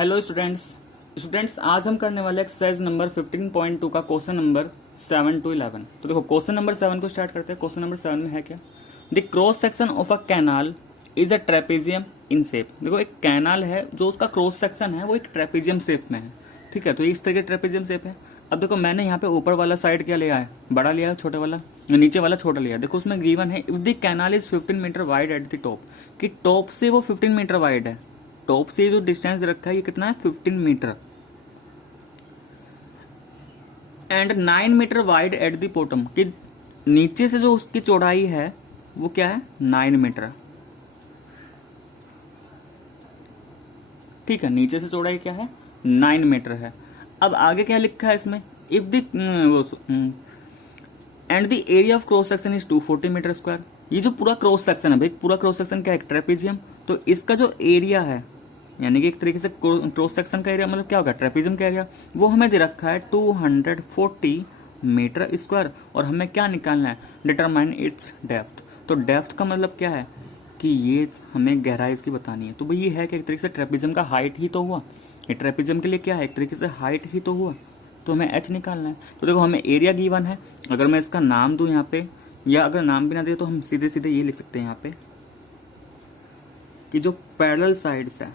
Hello students आज हम करने वाले एक्सरसाइज नंबर 15.2 का क्वेश्चन नंबर 7 to 11। तो देखो क्वेश्चन नंबर 7 को स्टार्ट करते हैं। क्वेश्चन नंबर 7 में है क्या, the cross section of a canal is a trapezium in shape. देखो एक कैनाल है जो उसका क्रॉस सेक्शन है वो एक ट्रेपेजियम शेप में है। ठीक है, तो इस तरह के ट्रेपेजियम शेप है। अब देखो मैंने यहाँ पे ऊपर वाला साइड क्या लिया है, बड़ा लिया है, छोटे वाला नीचे वाला छोटा लिया है। देखो उसमें गिवन है if the canal is 15 metre wide at the top, कि टॉप से वो 15 मीटर वाइड है। टॉप से जो डिस्टेंस रखा है ये कितना है, 15 metre, and 9 metre wide at the bottom, कि नीचे से जो उसकी चौड़ाई है वो क्या है, 9 मीटर। ठीक है, नीचे से चौड़ाई क्या है, 9 मीटर है। अब आगे क्या लिखा है इसमें, if the and the area of cross section is 240 metre square. ये जो पूरा क्रॉस सेक्शन है भाई, पूरा क्रॉस सेक्शन क्या है, ट्रेपेजियम। तो इसका जो एरिया है, यानी कि एक तरीके से क्रॉस सेक्शन का एरिया मतलब क्या होगा, ट्रेपेजियम का एरिया, वो हमें दे रखा है 240 मीटर स्क्वायर। और हमें क्या निकालना है, डिटरमाइन इट्स डेप्थ। तो डेप्थ का मतलब क्या है कि ये हमें गहराई इसकी बतानी है। तो भाई ये है कि एक तरीके से ट्रेपेजियम का हाइट ही तो हुआ, ये ट्रेपेजियम के लिए क्या है, एक तरीके से हाइट ही तो हुआ। तो हमें एच निकालना है। तो देखो हमें एरिया गिवन है, अगर मैं इसका नाम दूं यहाँ पे, या अगर नाम भी ना दे तो हम सीधे सीधे ये लिख सकते हैं यहाँ पे कि जो पैरेलल साइड्स है,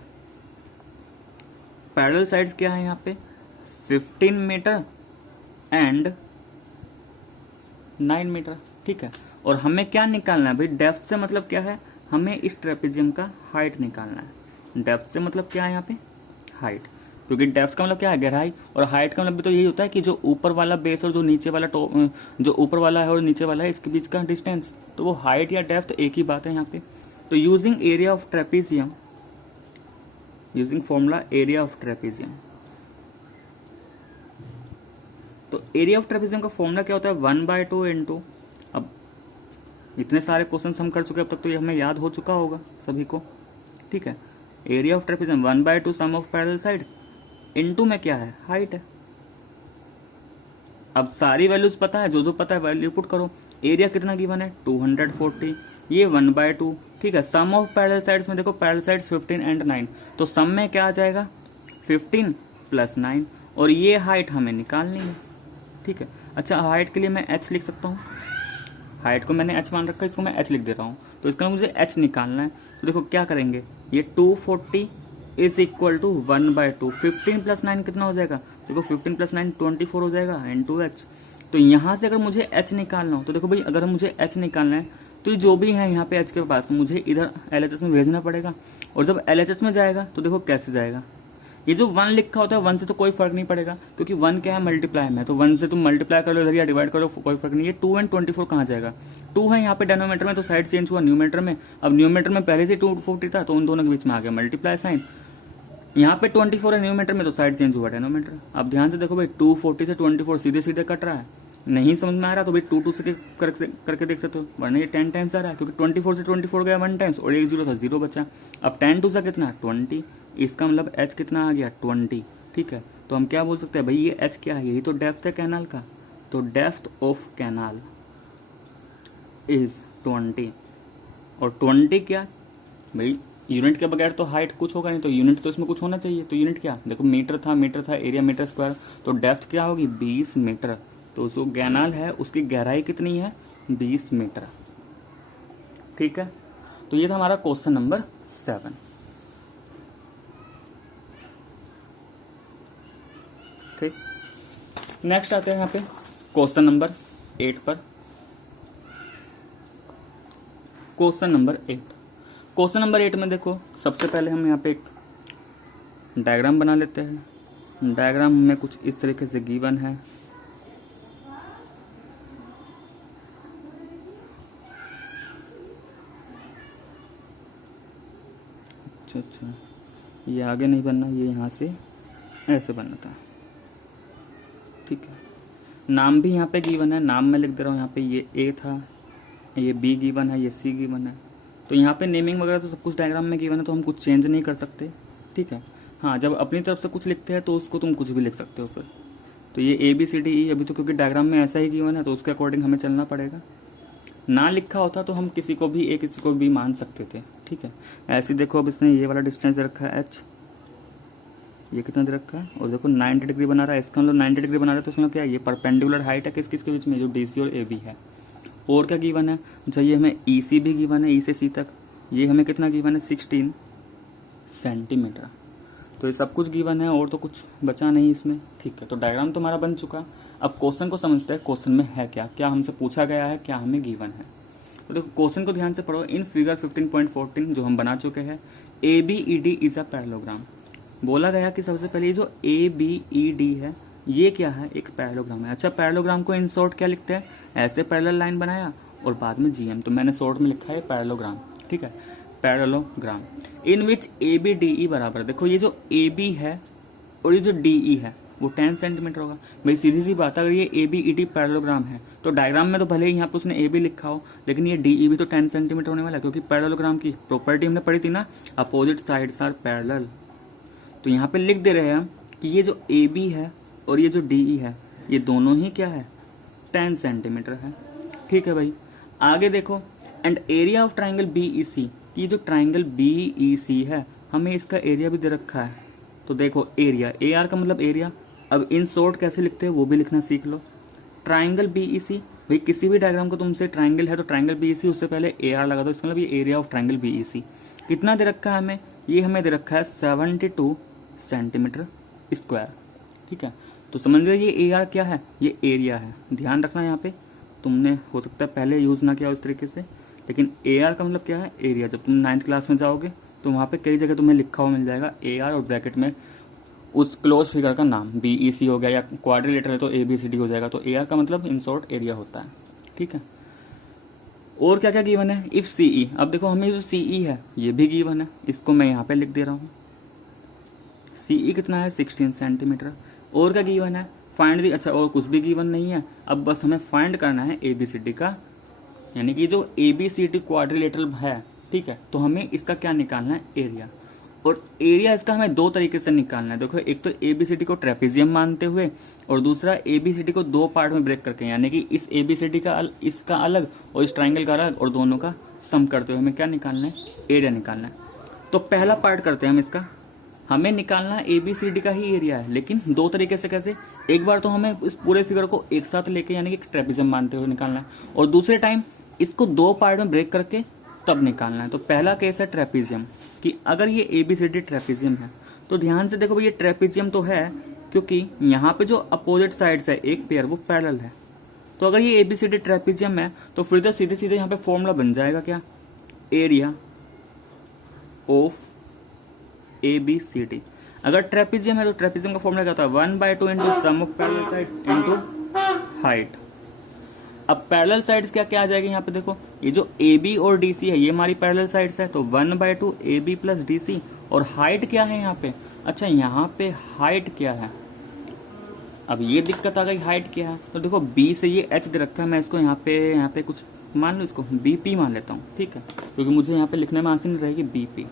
पैरेलल साइड्स क्या है यहाँ पे, 15 मीटर एंड 9 मीटर। ठीक है, और हमें क्या निकालना है भाई, डेप्थ से मतलब क्या है, हमें इस ट्रेपेजियम का हाइट निकालना है। डेप्थ से मतलब क्या है यहाँ पे, हाइट, क्योंकि डेप्थ का मतलब क्या है, गहराई, और हाइट का मतलब भी तो यही होता है कि जो ऊपर वाला बेस और जो नीचे वाला जो ऊपर वाला है और नीचे वाला है इसके बीच का डिस्टेंस, तो वो हाइट या डेप्थ एक ही बात है यहाँ पे। तो using area of trapezium, using formula area of trapezium, तो एरिया ऑफ ट्रेपेजियम का फॉर्मूला क्या होता है, 1/2 इंटू, अब इतने सारे क्वेश्चंस हम कर चुके हैं अब तक, तो ये हमें याद हो चुका होगा सभी को। ठीक है, area of trapezium 1/2 sum of parallel sides, into में क्या है, हाइट है। अब सारी वैल्यूज पता है, जो जो पता है वैल्यू पुट करो। एरिया कितना गिवन है, 240, ये 1/2। ठीक है, सम ऑफ पैरेलल साइड्स में देखो पैरेलल साइड्स 15 एंड 9, तो सम में क्या आ जाएगा, 15 + 9, और ये हाइट हमें निकालनी है। ठीक है, अच्छा हाइट के लिए मैं h लिख सकता हूँ, हाइट को मैंने h मान रखा है, इसको मैं h लिख दे रहा हूँ। तो इसका मुझे h निकालना है। तो देखो क्या करेंगे, ये 240 इज इक्वल टू 1/2, 15 + 9 कितना हो जाएगा, देखो 15 + 9 24 हो जाएगा, इंटू h। तो यहाँ से अगर मुझे h निकालना हो, तो देखो भाई अगर मुझे h निकालना है तो ये जो भी है यहाँ पे h के पास मुझे इधर LHS में भेजना पड़ेगा। और जब LHS में जाएगा तो देखो कैसे जाएगा, ये जो 1 लिखा होता है 1 से तो कोई फर्क नहीं पड़ेगा, क्योंकि 1 क्या है, मल्टीप्लाई में, तो 1 से तुम मल्टीप्लाई कर लो इधर या डिवाइड कर लो, कोई फर्क नहीं है। 2 एंड 24 कहाँ जाएगा, 2 है यहाँ पे डेनोमीटर में, तो साइड चेंज हुआ न्यूमीटर में। अब न्यूमीटर में पहले से 240 था, तो उन दोनों के बीच में आ गया मल्टीप्लाई साइन। यहाँ पे 24 है न्यूमीटर में, तो साइड चेंज हुआ डेनोमीटर। अब ध्यान से देखो भाई, 240 से 24 सीधे सीधे कट रहा है, नहीं समझ में आ रहा तो भाई 2 से करके देख सकते हो, वरना ये 10 टाइम्स आ रहा है, क्योंकि 24 से 24 गया 1 टाइम्स, और एक 0 था, 0 बचा। अब 10 2 सा कितना, 20, इसका मतलब h कितना आ गया, 20। ठीक है, तो हम क्या बोल सकते हैं भाई, ये h क्या है, यही तो डेप्थ है कैनाल का। तो डेप्थ ऑफ कैनाल इज 20, और 20 क्या भाई, यूनिट के बगैर तो हाइट कुछ होगा नहीं, तो यूनिट तो इसमें कुछ होना चाहिए। तो यूनिट क्या, देखो मीटर था, एरिया मीटर स्क्वायर, तो डेप्थ क्या होगी, 20 मीटर। तो जो कैनाल है उसकी गहराई कितनी है, 20 मीटर। ठीक है, तो ये था हमारा क्वेश्चन नंबर 7। ठीक, नेक्स्ट आते हैं यहाँ पे क्वेश्चन नंबर 8 पर। क्वेश्चन नंबर 8, क्वेश्चन नंबर 8 में देखो सबसे पहले हम यहाँ पे एक डायग्राम बना लेते हैं। डायग्राम में कुछ इस तरीके से गिवन है। अच्छा, ये आगे नहीं बनना, ये यहाँ से ऐसे बनना था। ठीक है, नाम भी यहाँ पे गिवन है, नाम मैं लिख दे रहा हूँ यहाँ पे, ये A था, ये B गिवन है, ये C गिवन है। तो यहाँ पे नेमिंग वगैरह तो सब कुछ डायग्राम में गिवन है, तो हम कुछ चेंज नहीं कर सकते। ठीक है, हाँ जब अपनी तरफ से कुछ लिखते हैं तो उसको तुम कुछ भी लिख सकते हो फिर। तो ये ABCDE अभी तो क्योंकि डायग्राम में ऐसा ही गिवन है, तो उसके अकॉर्डिंग हमें चलना पड़ेगा। ना लिखा होता तो हम किसी को भी A किसी को भी मान सकते थे। ठीक है, ऐसे देखो अब इसने ये वाला डिस्टेंस रखा है h, ये कितना दे रखा है, और देखो 90 डिग्री बना रहा है, इसका मतलब 90 डिग्री बना रहा है, तो इसमें क्या है, ये परपेंडिकुलर हाइट है किस किस के बीच में, जो DC और AB है। और क्या गिवन है, चाहिए हमें EC भी गिवन है, E से C तक, ये हमें कितना गिवन है, 16 सेंटीमीटर। तो ये सब कुछ गिवन है और तो कुछ बचा नहीं इसमें, ठीक है। तो डायग्राम तो हमारा बन चुका। अब क्वेश्चन को समझते हैं, क्वेश्चन में है क्या, क्या हमसे पूछा गया है, क्या हमें गिवन है। तो देखो क्वेश्चन को ध्यान से पढ़ो। इन फिगर 15.14 जो हम बना चुके हैं, ABED इज अ पैरेललोग्राम। बोला गया कि सबसे पहले ये जो ABED है ये क्या है, एक पैरेललोग्राम है। अच्छा, पैरेललोग्राम को इन शॉर्ट क्या लिखते हैं, ऐसे पैरेलल लाइन बनाया और बाद में GM, तो मैंने शॉर्ट में लिखा है पैरेललोग्राम, ठीक है, पैरेललोग्राम। इन विच ABDE बराबर, देखो ये जो AB है और ये जो DE है वो 10 सेंटीमीटर होगा। भाई सीधी सी बात है, अगर ये ABED पैरेललोग्राम है तो डायग्राम में तो भले ही यहाँ पे उसने AB लिखा हो, लेकिन ये DE भी तो 10 सेंटीमीटर होने वाला है, क्योंकि पैरेललोग्राम की प्रॉपर्टी हमने पढ़ी थी ना, अपोजिट साइड्स आर पैरेलल। तो यहाँ पे लिख दे रहे हैं हम कि ये जो AB है और ये जो DE है ये दोनों ही क्या है, 10 सेंटीमीटर है, ठीक है भाई। आगे देखो, and area of triangle BEC, ये जो ट्राइंगल BEC है हमें इसका एरिया भी दे रखा है। तो देखो एरिया, AR का मतलब एरिया। अब इन शॉर्ट कैसे लिखते हैं वो भी लिखना सीख लो। ट्राइंगल BEC, भाई किसी भी डायग्राम को तुमसे ट्राइंगल है तो ट्राइंगल BEC उससे पहले AR लगा दो, इसका मतलब ये एरिया ऑफ ट्राइंगल BEC। कितना दे रखा है हमें, ये हमें दे रखा है 72 सेंटीमीटर स्क्वायर, ठीक है। तो समझ गए ये AR क्या है, ये एरिया है। ध्यान रखना यहाँ पे, तुमने हो सकता है पहले यूज ना किया उस तरीके से, लेकिन AR का मतलब क्या है, एरिया। जब तुम 9th क्लास में जाओगे तो वहाँ पे कई जगह तुम्हें लिखा हुआ मिल जाएगा AR और ब्रैकेट में उस क्लोज फिगर का नाम, BEC हो गया, या क्वाड्रिलेटरल है तो ABCD हो जाएगा। तो AR का मतलब इन शॉर्ट एरिया होता है, ठीक है। और क्या क्या गिवन है, इफ CE, अब देखो हमें जो CE है ये भी गिवन है, इसको मैं यहाँ पे लिख दे रहा हूँ। CE कितना है, 16 सेंटीमीटर। और क्या गिवन है, फाइंड दी, अच्छा और कुछ भी गिवन नहीं है, अब बस हमें फाइंड करना है ABCD का, यानी कि जो ABCD क्वाड्रिलेटरल है, ठीक है। तो हमें इसका क्या निकालना है, एरिया। और एरिया इसका हमें दो तरीके से निकालना है। देखो एक तो ABCD को ट्रेपेजियम मानते हुए, और दूसरा ABCD को दो पार्ट में ब्रेक करके, यानी कि इस ABCD का इसका अलग और इस ट्राइंगल का अलग, और दोनों का सम करते हुए हमें क्या निकालना है, एरिया निकालना है। तो पहला पार्ट करते हैं हम इसका, हमें निकालना ABCD का ही एरिया है, लेकिन दो तरीके से। कैसे, एक बार तो हमें इस पूरे फिगर को एक साथ लेके यानी कि ट्रेपेजियम मानते हुए निकालना है, और दूसरे टाइम इसको दो पार्ट में ब्रेक करके तब निकालना है। तो पहला केस है ट्रेपेजियम, कि अगर ये ABCD ट्रेपेजियम है तो ध्यान से देखो, ये ट्रेपेजियम तो है क्योंकि यहाँ पे जो अपोजिट साइड्स है एक पेयर वो पैरेलल है। तो अगर ये ABCD ट्रेपेजियम है तो फिर तो सीधे सीधे यहाँ पे फॉर्मूला बन जाएगा क्या, एरिया ऑफ ABCD। अगर ट्रेपेजियम है तो ट्रेपेजियम का फॉर्मूला क्या होता है, 1/2 into sum of parallel sides into height. अब पैरेलल साइड्स क्या क्या आ जाएगी यहाँ पे, देखो ये जो AB और DC है ये हमारी पैरेलल साइड्स है, तो 1/2 AB प्लस DC। और हाइट क्या है यहाँ पे, अच्छा यहाँ पे हाइट क्या है, अब ये दिक्कत आ गई, हाइट क्या है। तो देखो B से ये H दे रखा है, मैं इसको यहाँ पे कुछ मान लो, इसको BP मान लेता हूँ, ठीक है, क्योंकि मुझे यहाँ पे लिखने में आसानी रहेगी BP।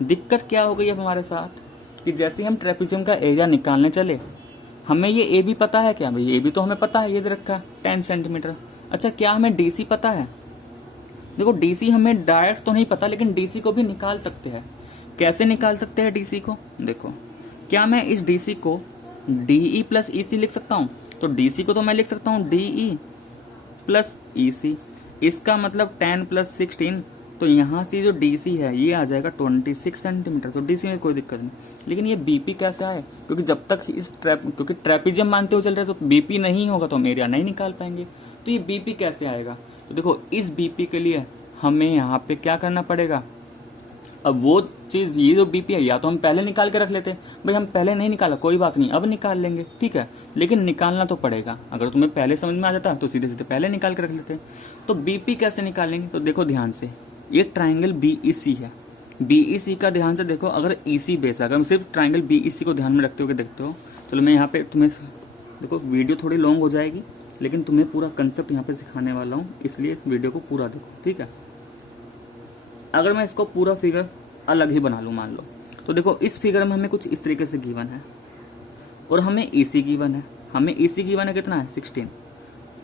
दिक्कत क्या हो गई अब हमारे साथ, कि जैसे हम ट्रेपेजियम का एरिया निकालने चले, हमें ये AB पता है क्या, भाई AB तो हमें पता है, ये दे रखा है 10 सेंटीमीटर। अच्छा क्या हमें DC पता है, देखो DC हमें डायरेक्ट तो नहीं पता, लेकिन DC को भी निकाल सकते हैं। कैसे निकाल सकते हैं DC को, देखो क्या मैं इस DC को DE प्लस EC लिख सकता हूँ, तो DC को तो मैं लिख सकता हूँ DE प्लस EC, इसका मतलब 10 प्लस 16, तो यहाँ से जो DC है ये आ जाएगा 26 सेंटीमीटर। तो DC में कोई दिक्कत नहीं, लेकिन ये BP कैसे आए, क्योंकि जब तक क्योंकि ट्रेपेजियम मानते हुए चल रहे तो BP नहीं होगा तो हम एरिया नहीं निकाल पाएंगे। तो ये BP कैसे आएगा, तो देखो इस BP के लिए हमें यहाँ पे क्या करना पड़ेगा, अब वो चीज़ ये जो BP है या तो हम पहले निकाल के रख लेते, भाई हम पहले नहीं निकाला कोई बात नहीं, अब निकाल लेंगे, ठीक है, लेकिन निकालना तो पड़ेगा। अगर तुम्हें पहले समझ में आ जाता तो सीधे सीधे पहले निकाल के रख लेते। तो BP कैसे निकालेंगे, तो देखो ध्यान से, ये ट्राइंगल BEC है, BEC का ध्यान से देखो, अगर EC बेस है, अगर हम सिर्फ ट्राइंगल BEC को ध्यान में रखते हो देखते हो, चलो मैं यहाँ पे तुम्हें देखो, वीडियो थोड़ी लॉन्ग हो जाएगी लेकिन तुम्हें पूरा कंसेप्ट यहाँ पे सिखाने वाला हूँ, इसलिए वीडियो को पूरा देखो, ठीक है। अगर मैं इसको पूरा फिगर अलग ही बना लूँ मान लो, तो देखो इस फिगर में हमें कुछ इस तरीके से गिवन है और हमें EC गिवन है, हमें EC गिवन है कितना है 16।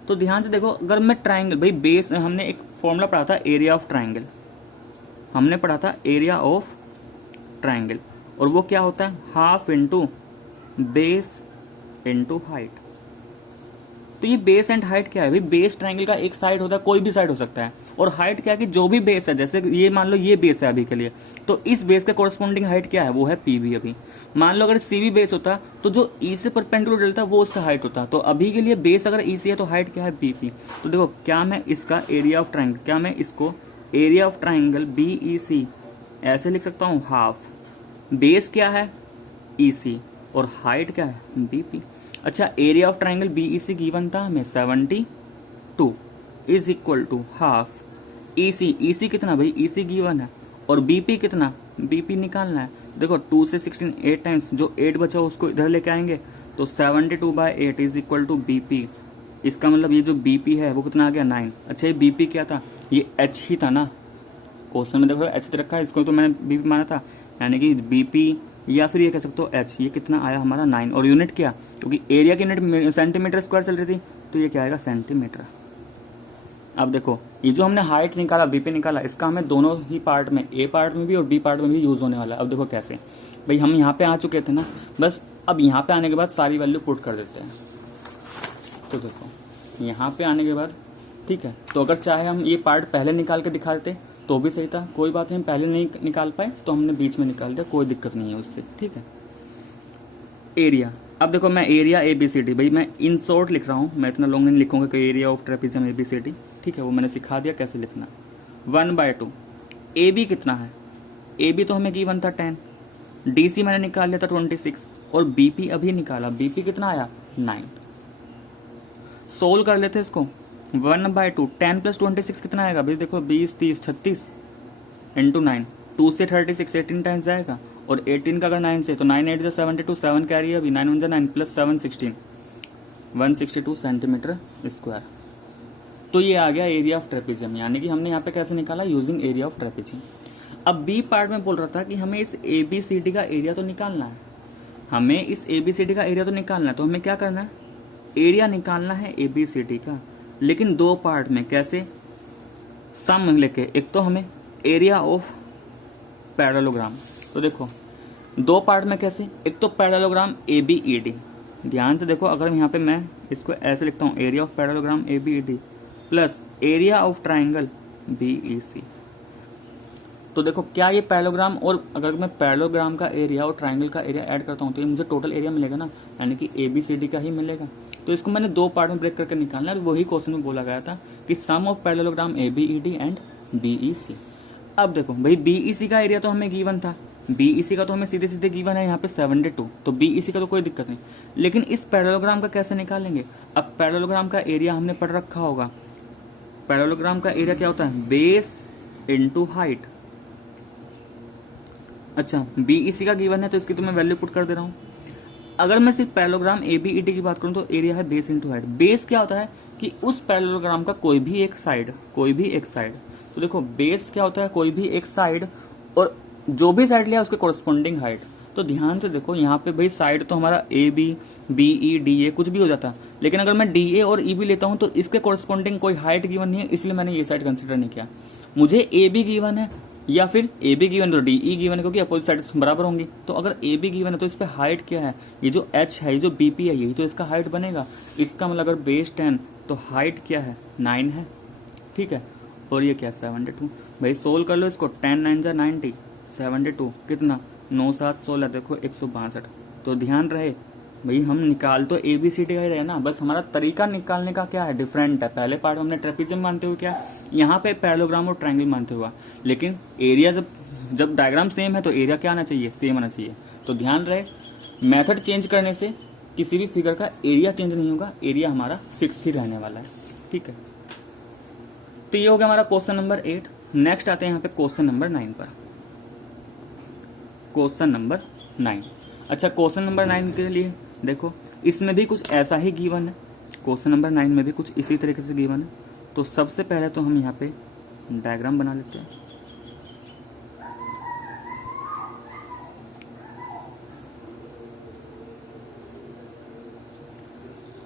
तो ध्यान से देखो, अगर मैं ट्राइंगल, भाई बेस हमने एक फॉर्मूला पढ़ा था एरिया ऑफ ट्राइंगल, हमने पढ़ा था एरिया ऑफ ट्राइंगल, और वो क्या होता है, half into base into height. तो ये बेस एंड हाइट क्या है भाई, बेस ट्रायंगल का एक साइड होता है, कोई भी साइड हो सकता है, और हाइट क्या है कि जो भी बेस है, जैसे ये मान लो ये बेस है अभी के लिए, तो इस बेस का कोरस्पॉन्डिंग हाइट क्या है, वो है पीबी। अभी मान लो अगर सीबी बेस होता तो जो ई से परपेंडिकुलर डलता वो उसका हाइट होता, तो अभी के लिए बेस अगर ई सी है तो हाइट क्या है, बीपी। तो देखो क्या मैं इसका एरिया ऑफ ट्राइंगल, क्या मैं इसको area of triangle B E C ऐसे लिख सकता हूँ, हाफ बेस क्या है ई सी और हाइट क्या है बीपी। अच्छा, area of triangle BEC given था हमें 72 is equal to half EC. EC कितना भाई, ईसी गिवन है, और बीपी कितना, बीपी निकालना है। देखो 2 से 16 8 टाइम्स, जो 8 बचा उसको इधर लेके आएंगे, तो 72/8 इज इक्वल टू बीपी। इसका मतलब ये जो बीपी है वो कितना आ गया 9। अच्छा, ये बीपी क्या था, ये एच ही था ना, क्वेश्चन में देखो एच दे रखा है, इसको तो मैंने बीपी माना था, यानी कि बीपी या फिर ये कह सकते हो एच। ये कितना आया हमारा 9, और यूनिट क्या, क्योंकि एरिया की यूनिट सेंटीमीटर स्क्वायर चल रही थी, तो ये क्या आएगा सेंटीमीटर। अब देखो ये जो हमने हाइट निकाला, बीपी निकाला, इसका हमें दोनों ही पार्ट में, ए पार्ट में भी और बी पार्ट में भी यूज होने वाला है। अब देखो कैसे भाई, हम यहाँ पे आ चुके थे ना, बस अब यहाँ पे आने के बाद सारी वैल्यू पुट कर देते हैं। तो देखो यहाँ पे आने के बाद ठीक है, तो अगर चाहे हम ये पार्ट पहले निकाल के दिखा देते तो भी सही था, कोई बात नहीं, पहले नहीं निकाल पाए तो हमने बीच में निकाल दिया, कोई दिक्कत नहीं है उससे, ठीक है। एरिया, अब देखो मैं area A B C D, भाई मैं इन शॉर्ट लिख रहा हूँ, मैं इतना लॉन्ग नहीं लिखूंगा कि area of trapezium A B C D, ठीक है, वो मैंने सिखा दिया कैसे लिखना। 1/2 ए बी कितना है, ए बी तो हमें गिवन था 10, डी सी मैंने निकाल लिया था 26, और बी पी अभी निकाला, बी पी कितना आया 9। सोल्व कर लेते इसको, 1/2 10 + 26 कितना आएगा भाई, देखो 20 30 36 इंटू 9, 2 से 36 18 टाइम्स जाएगा, और 18 का अगर 9 से, तो 9 8 जो 72, 7 कैरी है अभी, 9 1 9 प्लस 7 16 162 सेंटीमीटर स्क्वायर। तो ये आ गया एरिया ऑफ ट्रेपेजियम, यानी कि हमने यहाँ पे कैसे निकाला, यूजिंग एरिया ऑफ ट्रेपेजियम। अब बी पार्ट में बोल रहा था कि हमें इस ए बी सी डी का एरिया तो निकालना है, हमें इस ए बी सी डी का एरिया तो निकालना है, तो हमें क्या करना है, एरिया निकालना है ए बी सी डी का, लेकिन दो पार्ट में, कैसे, सम लेके। एक तो हमें एरिया ऑफ पैरेललोग्राम, तो देखो दो पार्ट में कैसे, एक तो parallelogram A B E D, ध्यान से देखो, अगर यहाँ पे मैं इसको ऐसे लिखता हूँ, area of parallelogram A B E D plus area of triangle B E C, तो देखो क्या ये पैरेललोग्राम, और अगर मैं पैरेललोग्राम का एरिया और ट्राइंगल का एरिया ऐड करता हूँ तो ये मुझे टोटल एरिया मिलेगा ना, यानी कि ए बी सी डी का ही मिलेगा। तो इसको मैंने दो पार्ट में ब्रेक करके निकालना है, वही क्वेश्चन में बोला गया था कि sum of parallelogram A B E D and B E C. अब देखो भाई बी ई सी का एरिया तो हमें गिवन था, बी ई सी का तो हमें सीधे सीधे गिवन है यहाँ पे 72, तो बी ई सी का तो कोई दिक्कत नहीं, लेकिन इस पैरेललोग्राम का कैसे निकालेंगे। अब पैरेललोग्राम का एरिया हमने पढ़ रखा होगा, पैरेललोग्राम का एरिया क्या होता है, बेस इंटू हाइट। अच्छा, बीईसी का गिवन है तो इसकी तो मैं वैल्यू पुट कर दे रहा हूँ। अगर मैं सिर्फ पैरेललोग्राम एबीईडी की बात करूँ तो एरिया है बेस इंटू हाइट। बेस क्या होता है कि उस पैरेललोग्राम का कोई भी एक साइड, तो देखो बेस क्या होता है, कोई भी एक साइड, और जो भी साइड लिया उसके कोरस्पॉन्डिंग हाइट। तो ध्यान से देखो यहाँ पे भाई साइड तो हमारा A B B E D A कुछ भी हो जाता है, लेकिन अगर मैं डी ए और ई बी लेता हूँ तो इसके कोरस्पॉन्डिंग कोई हाइट गिवन नहीं है, इसलिए मैंने ये साइड कंसिडर नहीं किया। मुझे ए बी गिवन है या फिर ए बी गिवन तो डी ई गिवन है, क्योंकि अपोजिट साइड्स बराबर होंगी। तो अगर ए बी गिवन है तो इस पे हाइट क्या है, ये जो एच है, ये जो बी पी है, यही तो इसका हाइट बनेगा। इसका मतलब अगर बेस 10 तो हाइट क्या है 9 है, ठीक है, और ये क्या 72। भाई सोल्व कर लो इसको, 10 9 जा 90, 72 कितना 9 7 16, देखो 162। तो ध्यान रहे भाई हम निकाल तो ए बी सी डी रहे ना, बस हमारा तरीका निकालने का क्या है डिफरेंट है। पहले पार्ट में हमने ट्रेपेजियम मानते हुए क्या, यहाँ पे पैरेललोग्राम और ट्रायंगल मानते हुआ, लेकिन एरिया जब डायग्राम सेम है तो एरिया क्या आना चाहिए, सेम आना चाहिए। तो ध्यान रहे मेथड चेंज करने से किसी भी फिगर का एरिया चेंज नहीं होगा, एरिया हमारा फिक्स ही रहने वाला है, ठीक है। तो ये हो गया हमारा क्वेश्चन नंबर 8। नेक्स्ट आते हैं यहाँ पे क्वेश्चन नंबर 9 पर। क्वेश्चन नंबर 9, अच्छा क्वेश्चन नंबर 9 के लिए देखो इसमें भी कुछ ऐसा ही गिवन है, क्वेश्चन नंबर 9 में भी कुछ इसी तरीके से गिवन है। तो सबसे पहले तो हम यहाँ पे डायग्राम बना लेते हैं।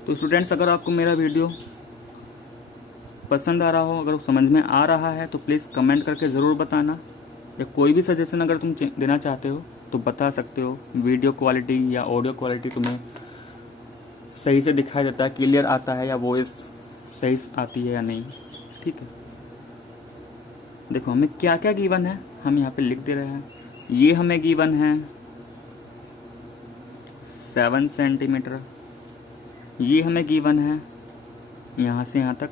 तो स्टूडेंट्स अगर आपको मेरा वीडियो पसंद आ रहा हो, अगर समझ में आ रहा है तो प्लीज़ कमेंट करके ज़रूर बताना, या कोई भी सजेशन अगर तुम देना चाहते हो तो बता सकते हो वीडियो क्वालिटी या ऑडियो क्वालिटी तुम्हें सही से दिखाई देता है, क्लियर आता है, या वॉइस सही से आती है या नहीं। ठीक है, देखो हमें क्या क्या गिवन है हम यहाँ पे लिख दे रहे हैं। ये हमें गिवन है 7 सेंटीमीटर, ये हमें गिवन है यहाँ से यहाँ तक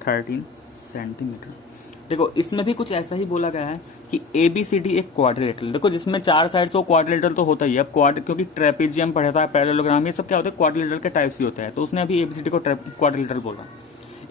13 सेंटीमीटर। देखो इसमें भी कुछ ऐसा ही बोला गया है कि ABCD एक क्वाड्रिलेटरल, देखो जिसमें 4 साइड्स हो क्वाड्रिलेटरल तो होता ही है। अब क्योंकि ट्रेपेजियम पढ़ा था, पैरेललोग्राम, ये सब क्या होता है क्वाड्रिलेटरल के टाइप्स ही होता है, तो उसने अभी ABCD को क्वाड्रिलेटरल बोला।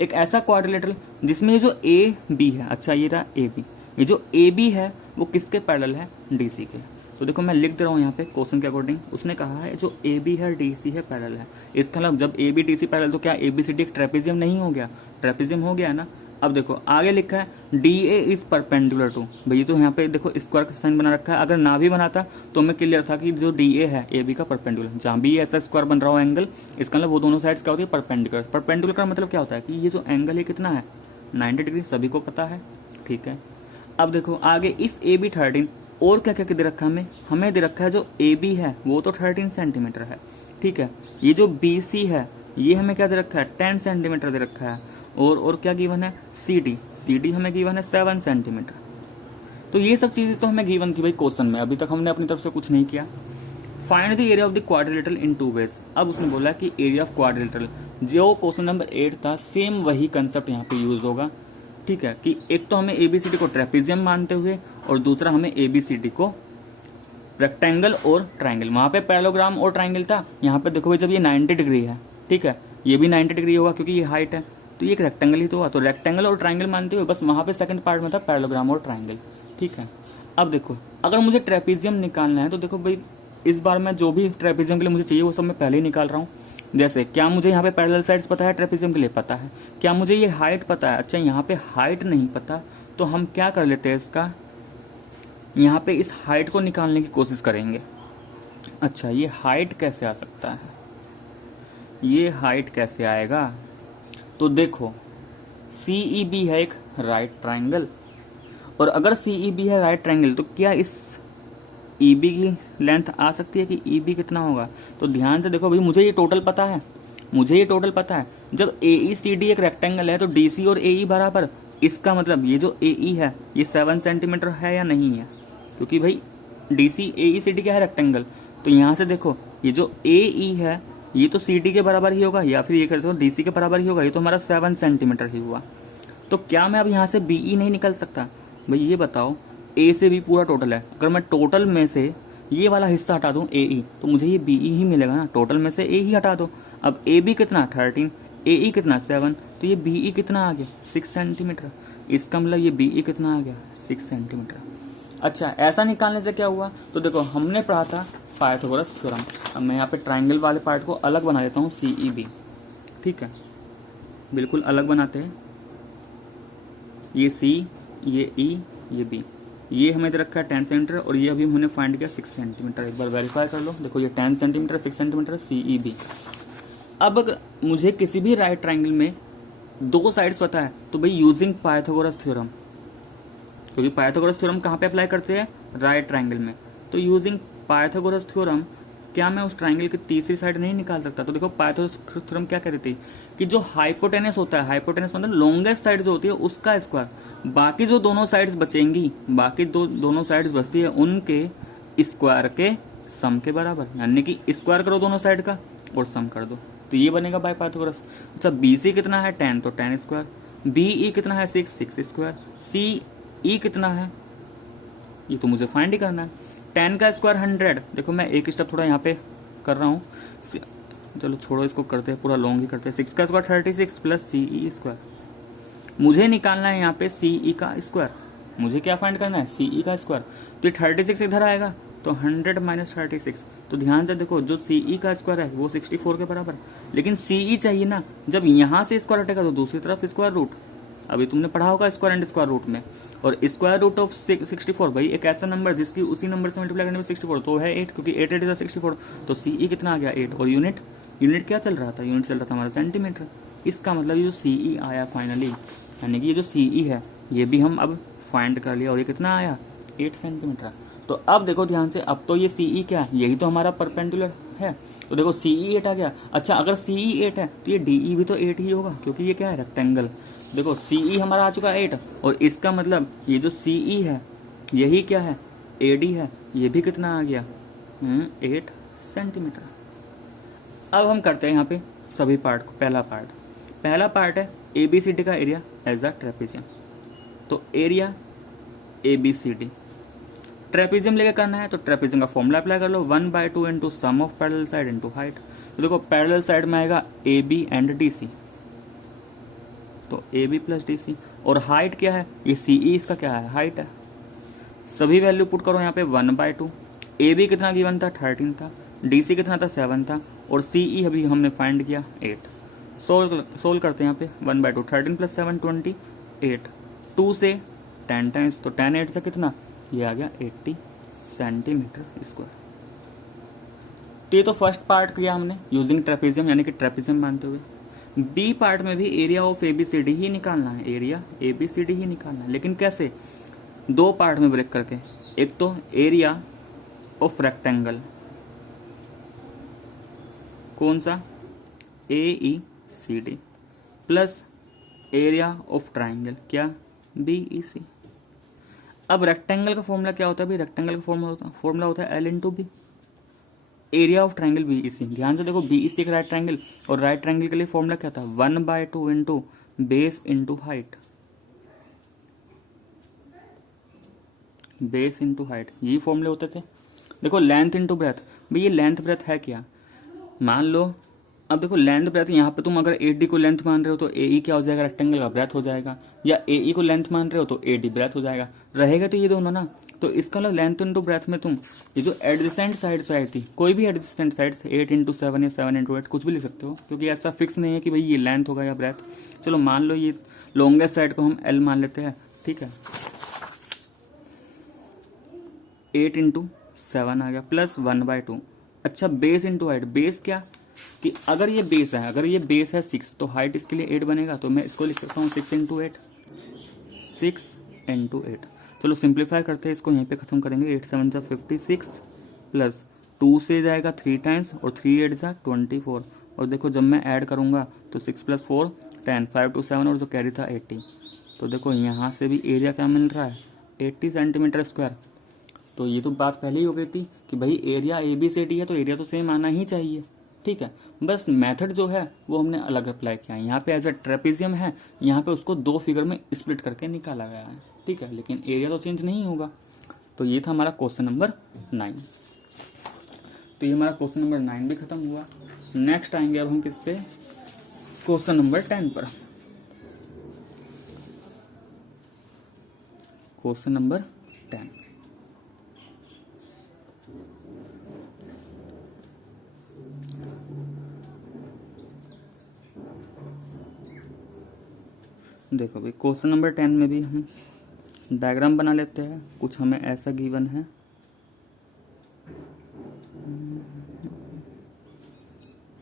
एक ऐसा क्वाड्रिलेटरल जिसमें ये जो AB है, अच्छा ये रहा AB, ये जो AB है वो किसके पैरेलल है, DC के। तो देखो मैं लिख दे रहा हूँ यहाँ पे क्वेश्चन के अकॉर्डिंग, उसने कहा है जो AB है DC है पैरेलल है। इसका मतलब जब AB DC पैरेलल तो क्या ABCD एक ट्रेपेजियम नहीं हो गया, ट्रेपेजियम हो गया ना। अब देखो आगे लिखा है DA इज परपेंडिकुलर टू, भैया तो यहाँ पे देखो स्क्वायर का साइन बना रखा है, अगर ना भी बनाता तो मैं क्लियर था कि जो DA है AB का परपेंडिकुलर, जहाँ भी ऐसा स्क्वायर बन रहा हो एंगल, इसका मतलब वो दोनों साइड्स क्या होती है परपेंडिकुलर। परपेंडिकुलर का मतलब क्या होता है कि ये जो एंगल है कितना है 90 डिग्री, सभी को पता है। ठीक है, अब देखो आगे इफ AB 13, और क्या क्या दे रखा है हमें दे रखा है जो AB है वो तो 13 सेंटीमीटर है। ठीक है, ये जो BC है ये हमें क्या दे रखा है 10 सेंटीमीटर दे रखा है, और क्या गिवन है CD हमें गिवन है 7 सेंटीमीटर। तो ये सब चीजें तो हमें गिवन थी भाई क्वेश्चन में, अभी तक हमने अपनी तरफ से कुछ नहीं किया। Find the area of the quadrilateral in 2 ways. अब उसने बोला कि एरिया ऑफ क्वाड्रिलेटरल, जो क्वेश्चन नंबर 8 था सेम वही कंसेप्ट यहाँ पे यूज होगा। ठीक है, कि एक तो हमें ABCD को ट्रेपेजियम मानते हुए, और दूसरा हमें ABCD को रेक्टेंगल और ट्राइंगल, वहां पे पैरेललोग्राम और ट्राइंगल था, यहाँ पे देखो भाई जब ये 90 डिग्री है, ठीक है, ये भी 90 डिग्री होगा क्योंकि ये हाइट है, तो ये एक रेक्टेंगल ही तो हुआ, तो रेक्टेंगल और ट्राइंगल मानते हुए बस वहां पे सेकंड पार्ट में था पैरेललोग्राम और ट्राइंगल। ठीक है, अब देखो अगर मुझे ट्रेपेजियम निकालना है तो देखो भाई इस बार मैं जो भी ट्रेपेजियम के लिए मुझे चाहिए वो सब मैं पहले ही निकाल रहा हूँ। जैसे क्या मुझे यहाँ पे पैरेलल साइड्स पता है, ट्रेपेजियम के लिए पता है। क्या मुझे ये हाइट पता है, अच्छा यहाँ पे हाइट नहीं पता, तो हम क्या कर लेते हैं इसका, यहाँ पे इस हाइट को निकालने की कोशिश करेंगे। अच्छा ये हाइट कैसे आ सकता है, ये हाइट कैसे आएगा, तो देखो CEB है एक राइट ट्राइंगल, और अगर CEB है राइट ट्राइंगल तो क्या इस EB की लेंथ आ सकती है कि EB कितना होगा। तो ध्यान से देखो भाई मुझे ये टोटल पता है, मुझे ये टोटल पता है। जब AECD एक रेक्टेंगल है तो DC और AE बराबर, इसका मतलब ये जो AE है ये 7 सेंटीमीटर है या नहीं है, क्योंकि भाई DC AECD क्या है रेक्टेंगल, तो यहाँ से देखो ये जो AE है ये तो CD के बराबर ही होगा, या फिर ये कहते हो DC के बराबर ही होगा, ये तो हमारा 7 सेंटीमीटर ही हुआ। तो क्या मैं अब यहाँ से BE नहीं निकल सकता, भाई ये बताओ A से B पूरा टोटल है, अगर मैं टोटल में से ये वाला हिस्सा हटा दूं AE तो मुझे ये BE ही मिलेगा ना, टोटल में से A ही हटा दो। अब AB कितना 13, AE कितना 7, तो ये BE कितना आ गया 6 सेंटीमीटर, इसका मतलब ये BE कितना आ गया 6 सेंटीमीटर। अच्छा ऐसा निकालने से क्या हुआ, तो देखो हमने पढ़ा था पाइथागोरस थ्योरम। अब मैं यहाँ पे ट्राइंगल वाले पार्ट को अलग बना देता हूँ CEB। ठीक है, बिल्कुल अलग बनाते हैं, ये C, ये E, ये B, ये हमें दे रखा है 10 सेंटीमीटर, और ये अभी हमने फाइंड किया 6 सेंटीमीटर। एक बार वेरीफाई कर लो, देखो ये 10 सेंटीमीटर 6 सेंटीमीटर CEB। अब अगर मुझे किसी भी राइट ट्राइंगल में 2 साइड्स पता है तो भाई यूजिंग पाइथागोरस थ्योरम, क्योंकि पाइथागोरस थ्योरम कहाँ पे अप्लाई करते हैं, राइट ट्राइंगल में, तो यूजिंग पाइथागोरस थ्योरम क्या मैं उस ट्राइंगल की तीसरी साइड नहीं निकाल सकता। तो देखो पाइथागोरस थ्योरम क्या कहती है कि जो हाइपोटेनस होता है, हाइपोटेनस मतलब लॉन्गेस्ट साइड जो होती है उसका स्क्वायर, बाकी जो दोनों साइड्स बचेंगी, बाकी दोनों साइड्स बचती है उनके स्क्वायर के सम के बराबर, यानी कि स्क्वायर करो दोनों साइड का और सम कर दो, तो ये बनेगा बाय पाइथागोरस। अच्छा BC कितना है 10, तो 10 स्क्वायर, BE कितना है 6 स्क्वायर, CE कितना है ये तो मुझे फाइंड ही करना है। 10 का स्क्वायर 100, देखो मैं एक स्टेप थोड़ा यहाँ पे कर रहा हूँ, चलो छोड़ो इसको करते हैं पूरा लॉन्ग ही करते हैं। 6 का स्क्वायर 36 प्लस CE स्क्वायर, मुझे निकालना है यहाँ पे CE का स्क्वायर, मुझे क्या फाइंड करना है CE का स्क्वायर, तो ये 36 इधर आएगा तो 100 माइनस 36, तो ध्यान से देखो जो CE का स्क्वायर है वो 64 के बराबर, लेकिन CE चाहिए ना, जब यहाँ से स्क्वायर हटेगा तो दूसरी तरफ स्क्वायर रूट, अभी तुमने पढ़ा होगा स्क्वायर एंड स्क्वायर रूट में, और स्क्वायर रूट ऑफ 64 भाई एक ऐसा नंबर जिसकी उसी नंबर से मल्टीप्लाई करने में 64 तो है 8, क्योंकि 8 8 इज 64, तो CE कितना आ गया 8, और यूनिट क्या चल रहा था, यूनिट चल रहा था हमारा सेंटीमीटर। इसका मतलब ये जो CE आया फाइनली, यानी कि ये जो CE है ये भी हम अब फाइंड कर लिया, और ये कितना आया 8 सेंटीमीटर। तो अब देखो ध्यान से, अब तो ये CE क्या है, यही तो हमारा परपेंडिकुलर है। तो देखो CE 8 आ गया। अच्छा अगर CE 8 है तो ये DE भी तो 8 ही होगा, क्योंकि ये क्या है, रेक्टेंगल। देखो CE हमारा आ चुका है 8, और इसका मतलब ये जो CE है यही क्या है, AD है। ये भी कितना आ गया, 8 सेंटीमीटर। अब हम करते हैं यहाँ पे सभी पार्ट को। पहला पार्ट है ABCD का एरिया एज अ ट्रेपेजियम। तो एरिया ABCD ट्रेपेजियम लेके करना है, तो ट्रेपेजियम का फॉर्मूला अप्लाई कर लो, 1/2 into sum of parallel side into height. तो देखो पैरेलल साइड में आएगा AB एंड DC, तो AB प्लस DC। और हाइट क्या है, ये CE इसका क्या है, हाइट है। सभी वैल्यू पुट करो यहाँ पे, 1/2। AB कितना गिवन था, 13 था। DC कितना था, 7 था। और CE अभी हमने फाइंड किया 8। सोल्व करते हैं यहाँ पे, 1/2 13 प्लस 7 28। 2 से 10 टाइम्स, तो 10 8 से कितना, ये आ गया 80 सेंटीमीटर स्क्वायर। तो ये तो फर्स्ट पार्ट किया हमने यूजिंग ट्रेपेजियम, यानी कि ट्रेपेजियम मानते हुए। बी पार्ट में भी एरिया ऑफ ABCD ही निकालना है, एरिया ABCD ही निकालना है, लेकिन कैसे, दो पार्ट में ब्रेक करके। एक तो एरिया ऑफ रेक्टेंगल, कौन सा, AECD, plus area of triangle, क्या, BEC। अब रेक्टेंगल का फॉर्मूला क्या होता है भाई, रेक्टेंगल का फॉर्मूला होता है L into B, area of triangle BEC। ध्यान से देखो, BEC एक राइट ट्राइंगल, और राइट ट्राइंगल के लिए फॉर्मूला क्या था, 1/2 into base into height, base into height, यही फॉर्मूले होते थे। देखो लेंथ इंटू ब्रेथ, भाई ये लेंथ ब्रेथ है क्या, मान लो, अब देखो लेंथ ब्रेथ, यहाँ पे तुम अगर AD को लेंथ मान रहे हो तो AE क्या हो जाएगा, रेक्टेंगल का ब्रेथ हो जाएगा, या AE को लेंथ मान रहे हो तो AD ब्रेथ हो जाएगा, रहेगा तो ये दोनों ना। तो इसका मतलब लेंथ इंटू ब्रेथ में तुम ये जो एडजेसेंट साइड आई थी, कोई भी एडजेसेंट साइड 8 इंटू 7 या 7 इंटू 8 कुछ भी लिख सकते हो, क्योंकि ऐसा फिक्स नहीं है कि भाई ये लेंथ होगा या ब्रेथ। चलो मान लो ये लॉन्गेस्ट साइड को हम L मान लेते हैं, ठीक है, 8 इंटू 7 आ गया, प्लस 1/2। अच्छा बेस इंटू हाइट, बेस क्या, कि अगर ये बेस है, अगर ये बेस है 6, तो हाइट इसके लिए 8 बनेगा, तो मैं इसको लिख सकता हूँ 6 इंटू 8, 6 इंटू 8। चलो सिंप्लीफाई करते हैं इसको, यहीं पे खत्म करेंगे। 8 7 जा 56, प्लस 2 से जाएगा 3 टाइम्स, और 3 8 जा 24। और देखो जब मैं ऐड करूंगा तो 6 + 4 10, 5 2 7, और जो कैरी था 80। तो देखो यहाँ से भी एरिया क्या मिल रहा है, 80 सेंटीमीटर स्क्वायर। तो ये तो बात पहले ही हो गई थी कि भाई एरिया ABCD है तो एरिया तो सेम आना ही चाहिए, ठीक है। बस मेथड जो है वो हमने अलग अप्लाई किया है। यहाँ पे एज अ ट्रेपेजियम है, यहाँ पे उसको दो फिगर में स्प्लिट करके निकाला गया है, ठीक है, लेकिन एरिया तो चेंज नहीं होगा। तो ये था हमारा क्वेश्चन नंबर 9। तो ये हमारा क्वेश्चन नंबर 9 भी खत्म हुआ। नेक्स्ट आएंगे अब हम किस पे, क्वेश्चन नंबर 10 पर। क्वेश्चन नंबर 10, देखो भाई क्वेश्चन नंबर 10 में भी हम डायग्राम बना लेते हैं। कुछ हमें ऐसा गिवन है,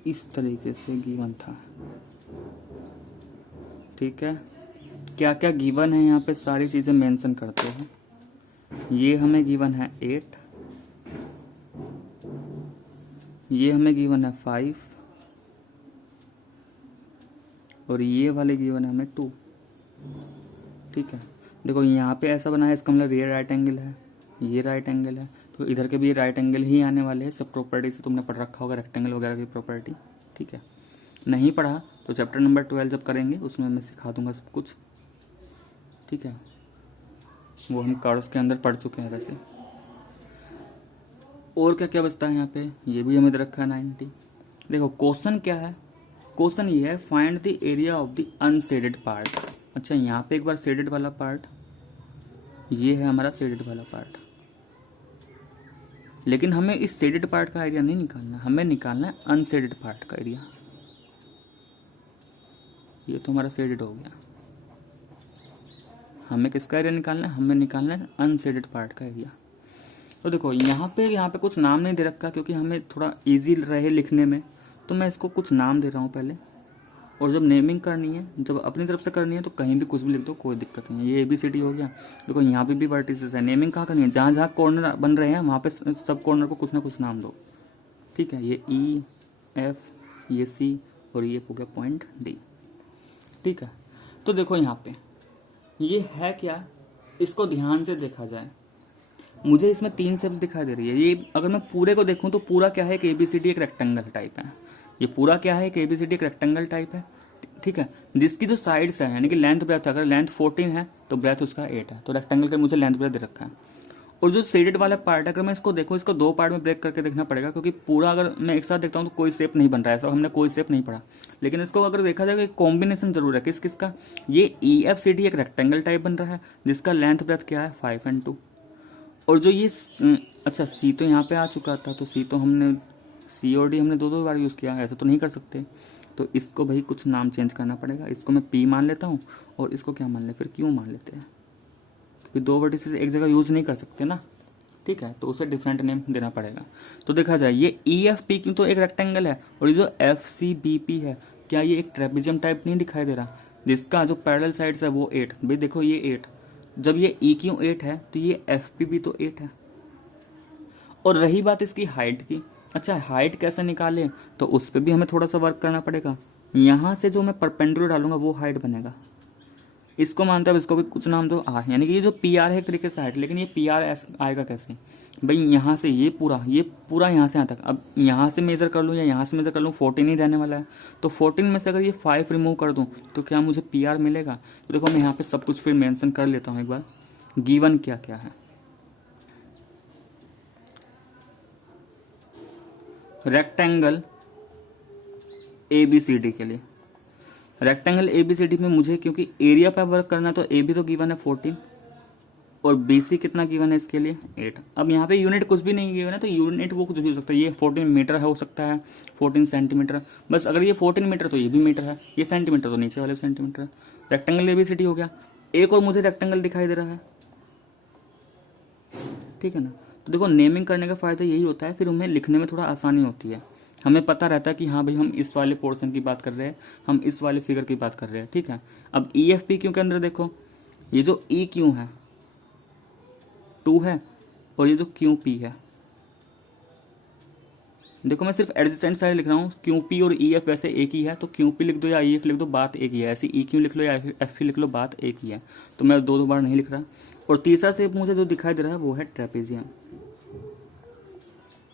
इस तरीके से गिवन था, ठीक है। क्या क्या गिवन है यहाँ पे सारी चीजें मेंशन करते हैं। ये हमें गिवन है 8, ये हमें गिवन है 5, और ये वाले गिवन है हमें 2, ठीक है। देखो यहाँ पे ऐसा बना है, इसका मतलब ये राइट एंगल है, ये राइट एंगल है, तो इधर के भी राइट एंगल ही आने वाले हैं। सब प्रॉपर्टी से तुमने पढ़ रखा होगा, रेक्टेंगल वगैरह की प्रॉपर्टी, ठीक है। नहीं पढ़ा तो चैप्टर नंबर 12 जब करेंगे उसमें मैं सिखा दूंगा सब कुछ, ठीक है। वो हम कर्व्स के अंदर पढ़ चुके हैं वैसे। और क्या क्या बचता है यहाँ पे, ये भी हमें दे रखा है 90। देखो क्वेश्चन क्या है, क्वेश्चन ये है find the area of the unshielded part. अच्छा यहाँ पे एक बार शेडेड वाला पार्ट, ये है हमारा शेडेड वाला पार्ट, लेकिन हमें इस शेडेड पार्ट का एरिया नहीं निकालना, हमें निकालना है अनशेडेड पार्ट का एरिया। ये तो हमारा शेडेड हो गया, हमें किसका एरिया निकालना है, हमें निकालना है अनशेडेड पार्ट का एरिया। तो देखो यहाँ पे कुछ नाम नहीं दे रखा, क्योंकि हमें थोड़ा इजी रहे लिखने में, तो मैं इसको कुछ नाम दे रहा हूँ पहले। और जब नेमिंग करनी है, जब अपनी तरफ से करनी है, तो कहीं भी कुछ भी लिख दो, कोई दिक्कत नहीं है। ये ABCD हो गया। देखो यहाँ पे भी वर्टिसेस है। नेमिंग कहाँ करनी है, जहाँ जहाँ कॉर्नर बन रहे हैं वहाँ पे सब कॉर्नर को कुछ ना कुछ नाम दो, ठीक है। ये E, F, ये C और ये हो गया पॉइंट D, ठीक है। तो देखो यहाँ पे ये है क्या, इसको ध्यान से देखा जाए, मुझे इसमें 3 शेप्स दिखाई दे रही है। ये अगर मैं पूरे को देखूं तो पूरा क्या है, एक ABCD एक रेक्टेंगल टाइप है। ये पूरा क्या है, एक ABCD एक रेक्टेंगल टाइप है, ठीक है। जिसकी जो साइड्स है, यानी कि लेंथ ब्रेथ, अगर लेंथ 14 है तो ब्रेथ उसका 8 है, तो रेक्टेंगल का मुझे लेंथ ब्रेथ दे रखा है। और जो शेडेड वाला पार्ट है, अगर मैं इसको देखूं, इसको 2 पार्ट में ब्रेक करके देखना पड़ेगा, क्योंकि पूरा अगर मैं एक साथ देखता हूं तो कोई शेप नहीं बन रहा है, ऐसा हमने कोई शेप नहीं पढ़ा। लेकिन इसको अगर देखा जाए, कॉम्बिनेशन जरूर है। किस किस का, ये EFCD एक रेक्टेंगल टाइप बन रहा है, जिसका लेंथ ब्रेथ क्या है, 5 और 2। और जो ये अच्छा C तो यहाँ पे आ चुका था, तो C तो हमने C और D हमने 2-2 बार यूज़ किया, ऐसा तो नहीं कर सकते। तो इसको भाई कुछ नाम चेंज करना पड़ेगा। इसको मैं P मान लेता हूँ, और इसको क्या मान ले, फिर Q मान लेते हैं, क्योंकि 2 वर्टिसेस एक जगह यूज़ नहीं कर सकते ना, ठीक है। तो उसे डिफरेंट नेम देना पड़ेगा। तो देखा जाए, ये EFP तो एक रेक्टेंगल है, और ये जो FCBP है, क्या ये एक ट्रेपेजियम टाइप नहीं दिखाई दे रहा, जिसका जो पैरेलल साइड्स है वो 8। भाई देखो ये 8, जब ये EQ 8 है तो ये FP भी तो 8 है। और रही बात इसकी हाइट की, अच्छा हाइट कैसे निकालें, तो उस पर भी हमें थोड़ा सा वर्क करना पड़ेगा। यहाँ से जो मैं परपेंडिकुलर डालूंगा वो हाइट बनेगा। इसको मानता है, इसको भी कुछ नाम दो R, यानी कि ये जो PR है एक तरीके से हाइट, लेकिन ये PR आएगा कैसे भाई, यहाँ से ये पूरा यहाँ से यहाँ तक। अब यहाँ से मेजर कर लूँ या यहाँ से मेजर कर लूँ, 14 ही रहने वाला है। तो 14 में से अगर ये 5 रिमूव कर दूँ तो क्या मुझे PR मिलेगा। तो देखो मैं यहाँ पे सब कुछ फिर मेंशन कर लेता हूँ एक बार, गिवन क्या क्या है। रेक्टेंगल ABCD के लिए, रेक्टेंगल ABCD में मुझे क्योंकि एरिया पर वर्क करना है, तो A भी तो गिवन है 14, और BC कितना गिवन है इसके लिए 8। अब यहाँ पे यूनिट कुछ भी नहीं गिवन है, तो यूनिट वो कुछ भी हो सकता है। ये 14 मीटर हो सकता है, 14 सेंटीमीटर, बस अगर ये 14 मीटर तो ये भी मीटर है, ये सेंटीमीटर तो नीचे वाले सेंटीमीटर है। रेक्टेंगल ABCD हो गया। एक और मुझे रेक्टेंगल दिखाई दे रहा है, ठीक है ना। तो देखो नेमिंग करने का फायदा यही होता है, फिर उन्हें लिखने में थोड़ा आसानी होती है। हमें पता रहता है कि हाँ भाई हम इस वाले पोर्शन की बात कर रहे हैं, हम इस वाले फिगर की बात कर रहे हैं, ठीक है। अब EFP के अंदर देखो, ये जो EQ है 2 है, और ये जो QP है, देखो मैं सिर्फ एडजेसेंट साइड लिख रहा हूँ। QP और EF वैसे एक ही है, तो QP लिख दो या EF लिख दो, बात एक ही है। ऐसे EQ लिख लो या FP लिख लो, बात एक ही है। तो मैं 2-2 बार नहीं लिख रहा। और तीसरा से मुझे जो दिखाई दे रहा है वो है ट्रेपेजियम।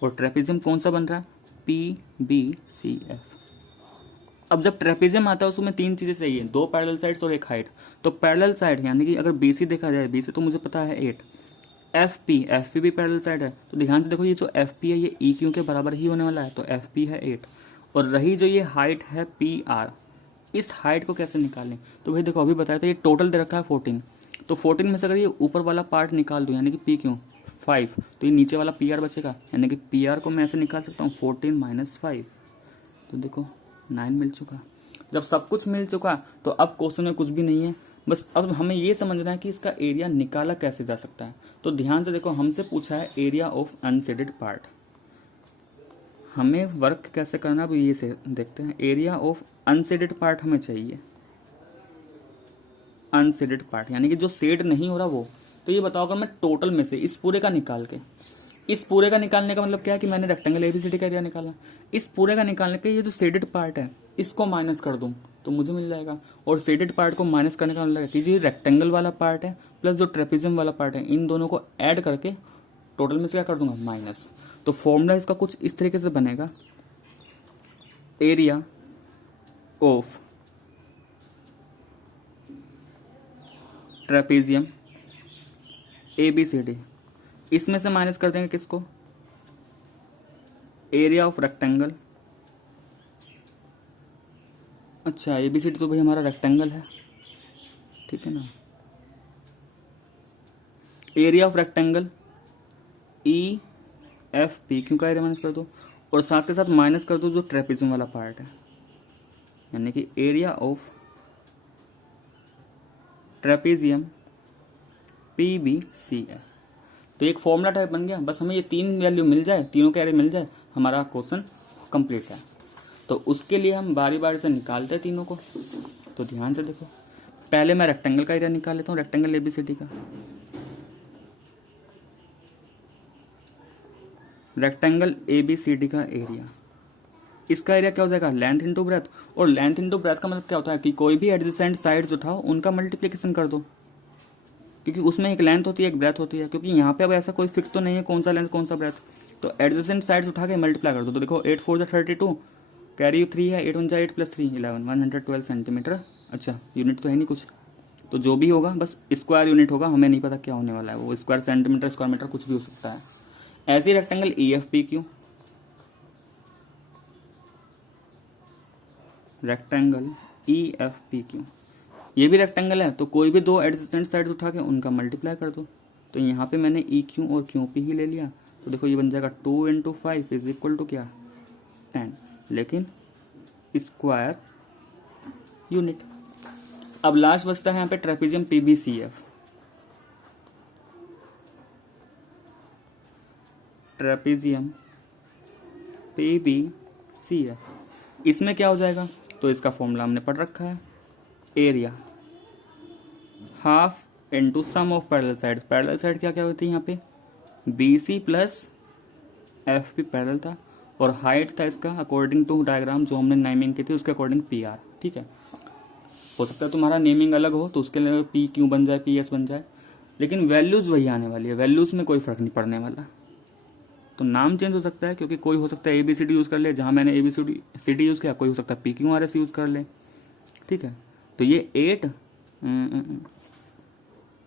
और ट्रेपेजियम कौन सा बन रहा है, PBCF। अब जब ट्रेपेजियम आता है उसमें 3 चीजें चाहिए, 2 पैरेलल साइड्स और एक हाइट। तो पैरेलल साइड यानी कि अगर BC देखा जाए, BC तो मुझे पता है 8। FP भी पैरेलल साइड है, तो ध्यान से देखो ये जो FP है ये EQ के बराबर ही होने वाला है, तो FP है 8। और रही जो ये हाइट है PR, इस हाइट को कैसे निकालें, तो भाई देखो अभी बताया था ये टोटल दे रखा है 14। तो 14 में से अगर ये ऊपर वाला पार्ट निकाल दूं, यानी कि PQ 5, तो ये नीचे वाला PR बचेगा, यानी कि PR को मैं ऐसे निकाल सकता हूँ 14 - 5। तो देखो 9 मिल चुका। जब सब कुछ मिल चुका तो अब क्वेश्चन में कुछ भी नहीं है, बस अब हमें ये समझना है कि इसका एरिया निकाला कैसे जा सकता है। तो ध्यान से देखो, हमसे पूछा है एरिया ऑफ अनशेडेड पार्ट, हमें वर्क कैसे करना है, अब ये से देखते हैं। एरिया ऑफ अनशेडेड पार्ट हमें चाहिए, अनशेडेड पार्ट यानी कि जो शेड नहीं हो रहा वो। तो ये बताओ, अगर मैं टोटल में से इस पूरे का निकाल के, इस पूरे का निकालने का मतलब क्या है कि मैंने रेक्टेंगल ABCD का एरिया निकाला, इस पूरे का निकालने के ये जो शेडेड पार्ट है इसको माइनस कर दूं तो मुझे मिल जाएगा। और शेडेड पार्ट को माइनस करने का मतलब है कि जो रेक्टेंगल वाला पार्ट है प्लस जो ट्रेपेजियम वाला पार्ट है, इन दोनों को ऐड करके टोटल में से क्या कर दूंगा, माइनस। तो फॉर्मूला इसका कुछ इस तरीके से बनेगा, एरिया ऑफ ट्रेपेजियम ABCD, इसमें से माइनस कर देंगे किसको, एरिया ऑफ रेक्टेंगल। अच्छा ABCD तो भाई हमारा रेक्टेंगल है, ठीक है ना। एरिया ऑफ रेक्टेंगल EFP, क्यों का एरिया माइनस कर दो, और साथ के साथ माइनस कर दो जो ट्रेपेजियम वाला पार्ट है, यानी कि एरिया ऑफ ट्रेपेजियम PBCF। तो एक फॉर्मूला टाइप बन गया। बस हमें ये 3 वैल्यू मिल जाए, तीनों के एरिया मिल जाए, हमारा क्वेश्चन कंप्लीट है। तो उसके लिए हम बारी बारी से निकालते हैं तीनों को। तो ध्यान से देखो, पहले मैं रेक्टेंगल का एरिया निकाल लेता हूँ, रेक्टेंगल एबीसीडी का। रेक्टेंगल एबीसीडी का एरिया, इसका एरिया क्या हो जाएगा, लेंथ इंटू ब्रेथ। और लेंथ इंटू ब्रेथ का मतलब क्या होता है कि कोई भी एडजेसेंट साइड्स उठाओ उनका मल्टीप्लिकेशन कर दो, क्योंकि उसमें एक लेंथ होती है एक ब्रेथ होती है। क्योंकि यहाँ पे अब ऐसा कोई फिक्स तो नहीं है कौन सा लेंथ कौन सा ब्रेथ, तो एडजेसेंट साइड्स उठा के मल्टीप्लाई कर दो। तो देखो 8 4 32, कैरी 3 है, 8 1 8 + 3 11, 112 सेंटीमीटर। अच्छा यूनिट तो है नहीं कुछ, तो जो भी होगा बस स्क्वायर यूनिट होगा, हमें नहीं पता क्या होने वाला है, वो स्क्वायर सेंटीमीटर स्क्वायर मीटर कुछ भी हो सकता है। ऐसे ही rectangle E F P Q, rectangle E F P Q, ये भी रेक्टेंगल है, तो कोई भी दो एडजेसेंट साइड उठा के उनका मल्टीप्लाई कर दो। तो यहाँ पे मैंने ई क्यू और क्यू पी ही ले लिया, तो देखो ये बन जाएगा 2 × 5 = क्या, 10, लेकिन स्क्वायर यूनिट। अब लास्ट बचता है यहाँ पे ट्रेपेजियम पीबीसीएफ, ट्रेपेजियम पीबीसीएफ, इसमें क्या हो जाएगा, तो इसका फॉर्मूला हमने पढ़ रखा है, area half into sum of parallel side. Parallel side क्या क्या होती है यहाँ पे, B C plus F P parallel था, और हाइट था इसका अकॉर्डिंग टू डायग्राम जो हमने नेमिंग की थी उसके अकॉर्डिंग पी आर। ठीक है, हो सकता है तुम्हारा नेमिंग अलग हो तो उसके लिए पी क्यू बन जाए, पी एस बन जाए, लेकिन वैल्यूज़ वही आने वाली है, वैल्यूज़ में कोई फ़र्क नहीं पड़ने वाला। तो नाम चेंज हो सकता है, क्योंकि कोई हो सकता है A B C D use कर ले, जहाँ मैंने A B C D use किया, कोई हो सकता है P Q R S use कर ले। ठीक है, तो ये 8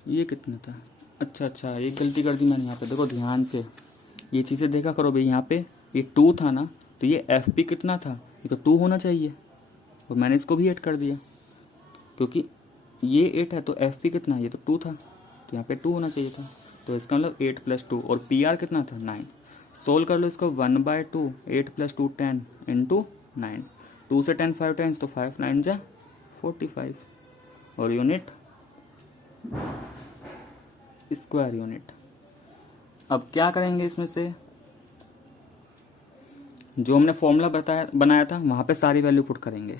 ये कितना था, अच्छा ये गलती कर दी मैंने यहाँ पे, देखो ध्यान से ये चीज़ें देखा करो भाई। यहाँ पे ये 2 था ना, तो ये एफ पी कितना था, ये तो 2 होना चाहिए, और मैंने इसको भी 8 कर दिया, क्योंकि ये 8 है तो एफ पी कितना है, ये तो 2 था, तो यहाँ पे 2 होना चाहिए था। तो इसका मतलब 8 + 2, और पी आर कितना था 9। सोल्व कर लो इसको, 1/2, 8 + 2 10 × 9, 2 से 10 5 टाइम्स, तो 5 9 जा 45, और यूनिट स्क्वायर यूनिट। अब क्या करेंगे, इसमें से जो हमने फॉर्मूला बनाया था वहां पे सारी वैल्यू पुट करेंगे।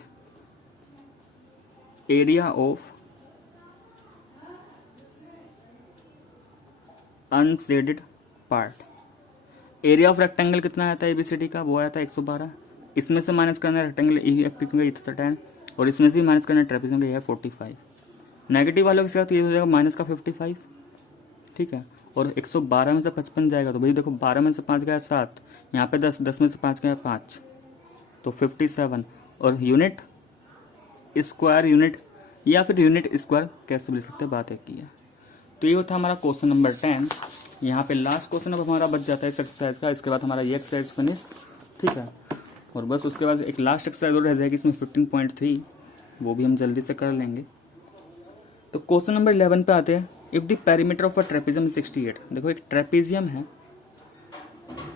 Area of unshielded part, area of rectangle कितना आया था एबीसीडी का, वो आया था 112। इसमें से माइनस करना है रेक्टेंगल ई एफ पी का, ये था 10, और इसमें से भी माइनस करना है ट्रेपेजियम का, ये है 45। नेगेटिव वालों के साथ ये हो जाएगा माइनस का 55। ठीक है, और 112 में से 55 जाएगा, तो भाई देखो 12 में से 5 गया 7, यहाँ पे 10, 10 में से 5 गया 5, तो 57। और यूनिट स्क्वायर यूनिट, या फिर यूनिट स्क्वायर कैसे भी लिख सकते हैं, बात एक ही है। तो ये था हमारा क्वेश्चन नंबर 10। यहाँ पे लास्ट क्वेश्चन अब हमारा बच जाता है इस एक्सरसाइज का, इसके बाद हमारा ये एक्सरसाइज फिनिश। ठीक है, और बस उसके बाद एक लास्ट एक्सरसाइज और रह जाएगी इसमें 15.3, वो भी हम जल्दी से कर लेंगे। तो क्वेश्चन नंबर 11 पे आते हैं। If the perimeter of a trapezium 68, देखो एक ट्रेपेजियम है,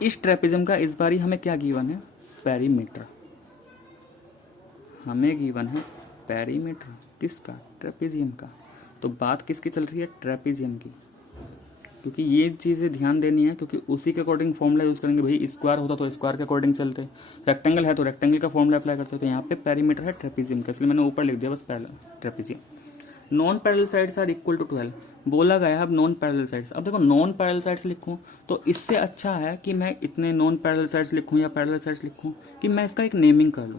इस ट्रेपेजियम का इस बारी हमें क्या गिवन है, पेरीमीटर, हमें गिवन है पेरीमीटर किसका, ट्रेपेजियम का। तो बात किसकी चल रही है, ट्रेपेजियम की, क्योंकि ये चीज़ें ध्यान देनी है, क्योंकि उसी के अकॉर्डिंग फॉर्मूला यूज़ करेंगे। भाई स्क्वायर होता तो स्क्वायर के अकॉर्डिंग चलते, रेक्टेंगल है तो रेक्टेंगल का फॉर्मूला अप्लाई करते, तो यहाँ पे पेरीमीटर है ट्रेपेजियम का, इसलिए मैंने ऊपर लिख दिया बस parallel trapezium. Non parallel sides are equal to 12 बोला गया है। अब नॉन पैरेलल साइड्स, अब देखो नॉन पैरेलल साइड्स लिखूं तो इससे अच्छा है कि मैं इतने नॉन पैरेलल साइड्स लिखूं या पैरेलल साइड्स लिखूं कि मैं इसका एक नेमिंग कर लूं,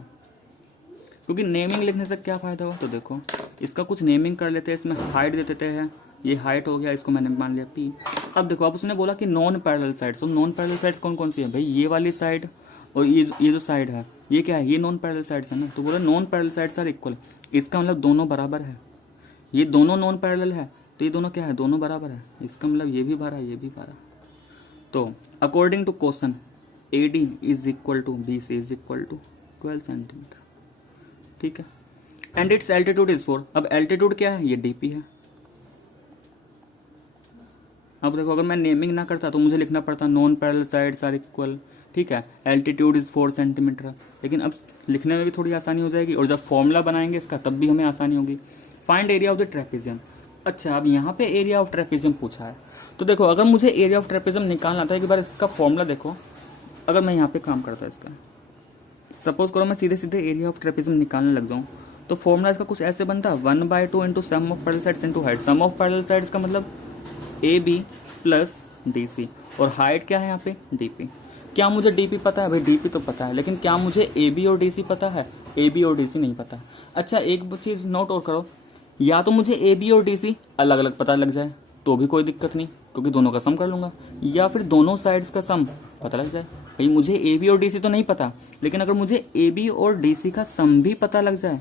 क्योंकि नेमिंग लिखने से क्या फ़ायदा हुआ, तो देखो इसका कुछ नेमिंग कर लेते हैं, इसमें हाइट दे देते हैं, ये हाइट हो गया, इसको मैंने मान लिया पी। अब देखो, अब उसने बोला कि नॉन पैरेलल साइड्स, तो नॉन पैरेलल साइड्स कौन कौन सी है भाई, ये वाली साइड और ये जो साइड है ये क्या है, ये नॉन पैरेलल साइड्स है ना। तो बोला non parallel sides are equal, इसका मतलब दोनों बराबर है, ये दोनों नॉन पैरेलल है तो ये दोनों क्या है, दोनों बराबर है, इसका मतलब ये भी 12 ये भी 12। तो according to question AD is equal to BC is equal to 12 centimetre. ठीक है, एंड इट्स एल्टीट्यूड इज 4। अब एल्टीट्यूड क्या है, ये DP है। अब देखो, अगर मैं नेमिंग ना करता तो मुझे लिखना पड़ता non parallel sides are equal. ठीक है, एल्टीट्यूड इज 4 सेंटीमीटर, लेकिन अब लिखने में भी थोड़ी आसानी हो जाएगी, और जब फॉर्मूला बनाएंगे इसका तब भी हमें आसानी होगी। Find area of the trapezium. अच्छा, अब यहाँ पे एरिया ऑफ ट्रेपेजियम पूछा है, तो देखो अगर मुझे एरिया ऑफ ट्रेपेजियम निकालना था, एक बार इसका फॉर्मूला देखो। अगर मैं यहाँ पे काम करता इसका सपोज करो मैं सीधे सीधे एरिया ऑफ ट्रेपेजियम निकालने लग जाऊँ, तो फॉर्मूला इसका कुछ ऐसे बनता है 1/2 into sum of parallel sides into height. Sum of parallel sides का मतलब A B plus D C, और हाइट क्या है यहाँ पे डी पी। क्या मुझे डी पी पता है भाई? डी पी तो पता है, लेकिन क्या मुझे ए बी और डी सी पता है? ए बी और डी सी नहीं पता। अच्छा एक चीज़ नोट और करो, या तो मुझे ए बी और डी सी अलग अलग पता लग जाए तो भी कोई दिक्कत नहीं, क्योंकि दोनों का सम कर लूंगा, या फिर दोनों साइड्स का सम पता लग जाए। भाई मुझे ए बी और डी सी तो नहीं पता, लेकिन अगर मुझे ए बी और डी सी का सम भी पता लग जाए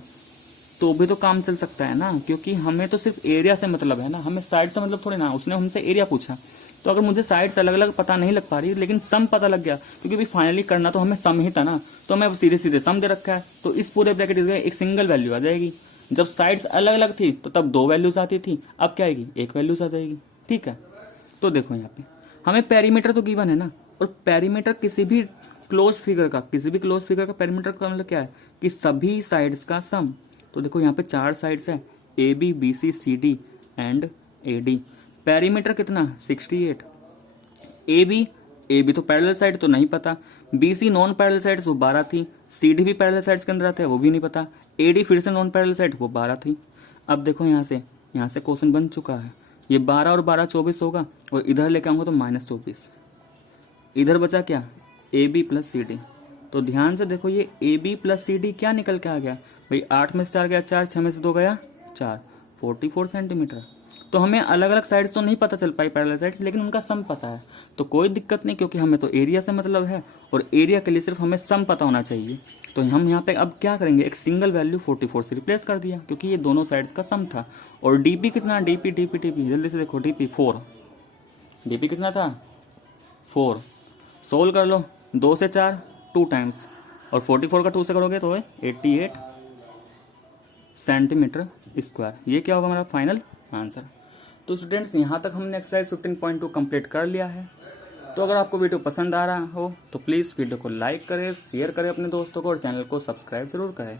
तो भी तो काम चल सकता है ना, क्योंकि हमें तो सिर्फ एरिया से मतलब है ना, हमें साइड से मतलब थोड़ी ना। उसने हमसे एरिया पूछा, तो अगर मुझे साइड्स अलग अलग पता नहीं लग पा रही लेकिन सम पता लग गया, क्योंकि भी फाइनली करना तो हमें सम ही था ना, तो हमें सीधे सीधे सम दे रखा है, तो इस पूरे ब्रैकेट में एक सिंगल वैल्यू आ जाएगी। जब साइड्स अलग अलग थी तो तब 2 वैल्यूज आती थी, अब क्या आएगी? 1 वैल्यूज आ जाएगी। ठीक है, तो देखो यहाँ पे हमें पेरीमीटर तो गिवन है ना, और पेरीमीटर किसी भी क्लोज फिगर का पेरीमीटर का मतलब क्या है कि सभी साइड्स का सम। तो देखो यहाँ पे 4 साइड्स है, A B B C C D and A D. Perimeter कितना? 68। ए बी तो पैरेलल साइड तो नहीं पता, B C non parallel sides वो 12 थी, सी डी भी पैरेलल साइड्स के अंदर आते हैं वो भी नहीं पता, ए डी फिर से नॉन पैरेलल साइड वो 12 थी। अब देखो यहाँ से क्वेश्चन बन चुका है, ये 12 और 12 24 होगा, और इधर लेके आऊंगा तो -24। इधर बचा क्या? A B plus C D. तो ध्यान से देखो ये A B plus C D क्या निकल के आ गया भाई? 8 में से 4 गया 4, 6 में से 2 गया 4, 44 सेंटीमीटर। तो हमें अलग अलग साइड्स तो नहीं पता चल पाई पैरेलल साइड्स, लेकिन उनका सम पता है, तो कोई दिक्कत नहीं, क्योंकि हमें तो एरिया से मतलब है, और एरिया के लिए सिर्फ हमें सम पता होना चाहिए। तो हम यहाँ पे अब क्या करेंगे, एक सिंगल वैल्यू 44 से रिप्लेस कर दिया, क्योंकि ये दोनों साइड्स का सम था। और डीपी कितना? डीपी जल्दी से देखो, डीपी 4। डीपी कितना था? 4। सोल्व कर लो, 2 से 4 2 टाइम्स, और 44 का 2 से करोगे तो 88 सेंटीमीटर स्क्वायर। ये क्या होगा हमारा फाइनल आंसर। तो स्टूडेंट्स यहाँ तक हमने एक्सरसाइज 15.2 कंप्लीट कर लिया है। तो अगर आपको वीडियो पसंद आ रहा हो तो प्लीज़ वीडियो को लाइक करें, शेयर करें अपने दोस्तों को, और चैनल को सब्सक्राइब जरूर करें।